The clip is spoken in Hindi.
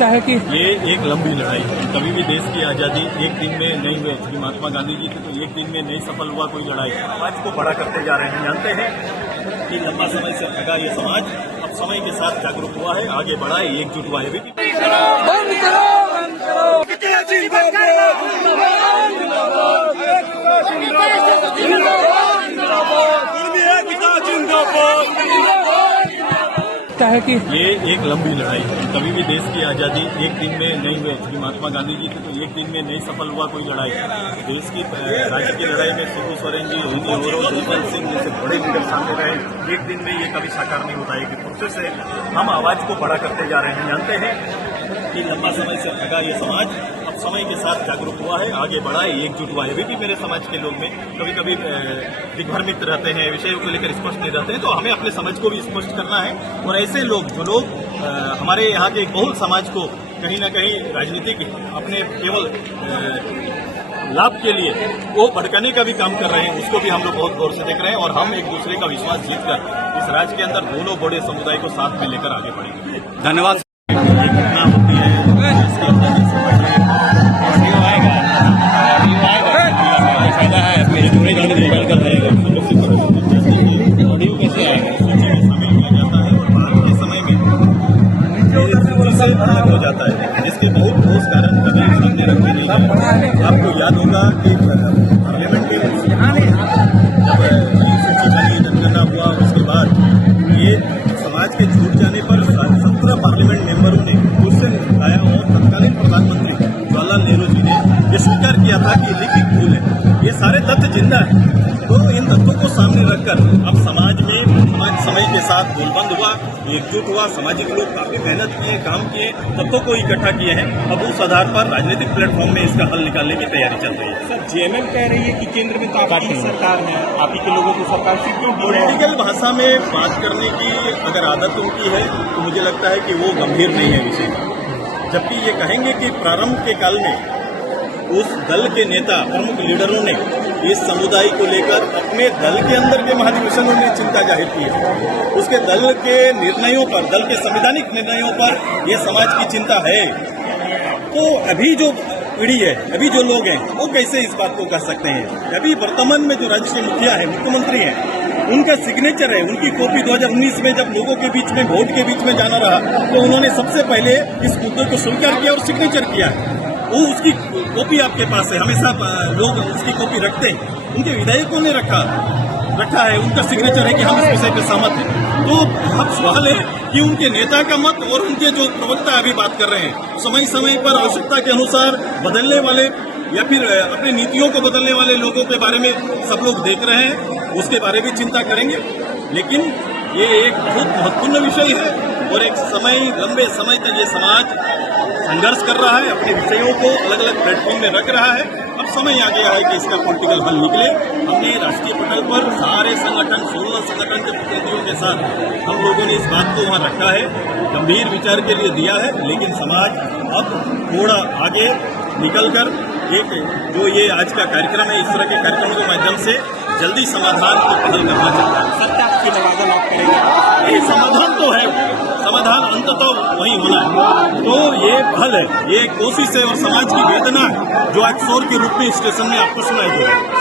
लगता है कि ये एक लंबी लड़ाई है। कभी भी देश की आज़ादी एक दिन में नहीं हुई। श्री महात्मा गांधी जी थे तो एक दिन में नहीं सफल हुआ कोई लड़ाई। समाज को बड़ा करते जा रहे हैं। जानते हैं कि लंबा समय से थका ये समाज अब समय के साथ जागरूक हुआ है, आगे बढ़ा है, एकजुट हुआ है। है कि ये एक लंबी लड़ाई है। कभी भी देश की आज़ादी एक दिन में नहीं हुई। श्री महात्मा गांधी जी थे तो एक दिन में नहीं सफल हुआ कोई लड़ाई। देश की राज्य की लड़ाई में शिबू सोरेन जी, रोहिणी ओरो, दिलबल सिंह जैसे बड़े लीडर सामने रहे। एक दिन में ये कभी साकार नहीं होता है कि प्रोसेस है। हम आवाज को बड़ा करते जा रहे हैं। जानते हैं कि लंबा समय से थका ये समाज अब समय के साथ जागरूक हुआ है, आगे बढ़ा है, एकजुट हुआ है। अभी भी मेरे समाज के लोग में कभी कभी दिग्भ्रमित रहते हैं, विषयों को लेकर स्पष्ट नहीं रहते हैं, तो हमें अपने समझ को भी स्पष्ट करना है। और ऐसे लोग जो लोग हमारे यहाँ के बहुल समाज को कहीं ना कहीं राजनीतिक अपने केवल लाभ के लिए वो भड़काने का भी काम कर रहे हैं, उसको भी हम लोग बहुत गौर से देख रहे हैं। और हम एक दूसरे का विश्वास जीतकर इस राज्य के अंदर दोनों बड़े समुदाय को साथ में लेकर आगे बढ़ेंगे। धन्यवाद। एक घटना होती है इसके अंदर फायदा है, मेरे जुड़े जाने में निकल कर रहेगा। ऑडियो कैसे आएगा, सूची में शामिल किया जाता है और बाद के समय में से अलग हो जाता है, जिसके बहुत ठोस कारण कभी सामने रखते नहीं है। आपको याद होगा कि पार्लियामेंट में जब सूची बनी, जनगणना हुआ, उसके बाद ये समाज के छूट जाने पर 17 पार्लियामेंट मेंबरों ने क्वेश्चन उठाया और तत्कालीन प्रधानमंत्री जवाहरलाल नेहरू जी ने ये स्वीकार किया था कि लिखित भूल है। ये सारे तथ्य जिंदा है। तो इन तथ्यों को सामने रखकर अब समाज में समय के साथ गोलबंद हुआ, एकजुट हुआ। सामाजिक लोग काफी मेहनत किए, काम किए, तथ्यों को इकट्ठा किए हैं। अब उस आधार पर राजनीतिक प्लेटफॉर्म में इसका हल निकालने की तैयारी चल रही है। सर, जेएमएम कह रही है कि केंद्र में तो आपकी सरकार है, आप ही के लोगों को सरकार से क्यों बोल रहे हैं? पॉलिटिकल भाषा में बात करने की अगर आदत उनकी है तो मुझे लगता है कि वो गंभीर नहीं है विषय। जबकि ये कहेंगे कि प्रारंभ के काल में उस दल के नेता, प्रमुख लीडरों ने इस समुदाय को लेकर अपने दल के अंदर के महाधिवेशनों में चिंता जाहिर की है। उसके दल के निर्णयों पर, दल के संवैधानिक निर्णयों पर यह समाज की चिंता है। तो अभी जो पीढ़ी है, अभी जो लोग हैं, वो कैसे इस बात को कह सकते हैं? अभी वर्तमान में जो राज्य के मुखिया है, मुख्यमंत्री हैं, उनका सिग्नेचर है, उनकी कॉपी 2019 में जब लोगों के बीच में, वोट के बीच में जाना रहा तो उन्होंने सबसे पहले इस मुद्दे को स्वीकार किया और सिग्नेचर किया। वो उसकी कॉपी आपके पास है, हमेशा लोग उसकी कॉपी रखते हैं। उनके विधायकों ने रखा है, उनका सिग्नेचर है कि हम इस विषय पर सहमत हैं। तो अब सवाल है कि उनके नेता का मत और उनके जो प्रवक्ता अभी बात कर रहे हैं, समय समय पर आवश्यकता के अनुसार बदलने वाले या फिर अपनी नीतियों को बदलने वाले लोगों के बारे में सब लोग देख रहे हैं, उसके बारे में चिंता करेंगे। लेकिन ये एक बहुत महत्वपूर्ण विषय है और एक लंबे समय तक ये समाज संघर्ष कर रहा है, अपने विषयों को अलग अलग प्लेटफॉर्म में रख रहा है। अब समय आ गया है कि इसका पॉलिटिकल हल निकले। हमने राष्ट्रीय पटल पर सारे संगठन, 16 संगठन के प्रतिनिधियों के साथ हम लोगों ने इस बात को वहां रखा है, गंभीर विचार के लिए दिया है। लेकिन समाज अब थोड़ा आगे निकलकर एक जो ये आज का कार्यक्रम है, इस तरह के कार्यक्रमों के माध्यम से जल्दी समाधान को पहल करना चाहता है। सत्ता की निवेदन आप करेंगे? ये समाधान तो है, समाधान अंततः वही होना है। तो ये हल है, ये कोशिश है और समाज की वेदना है जो आज शोर के रूप में स्टेशन में आपको सुनाई दे रहा है।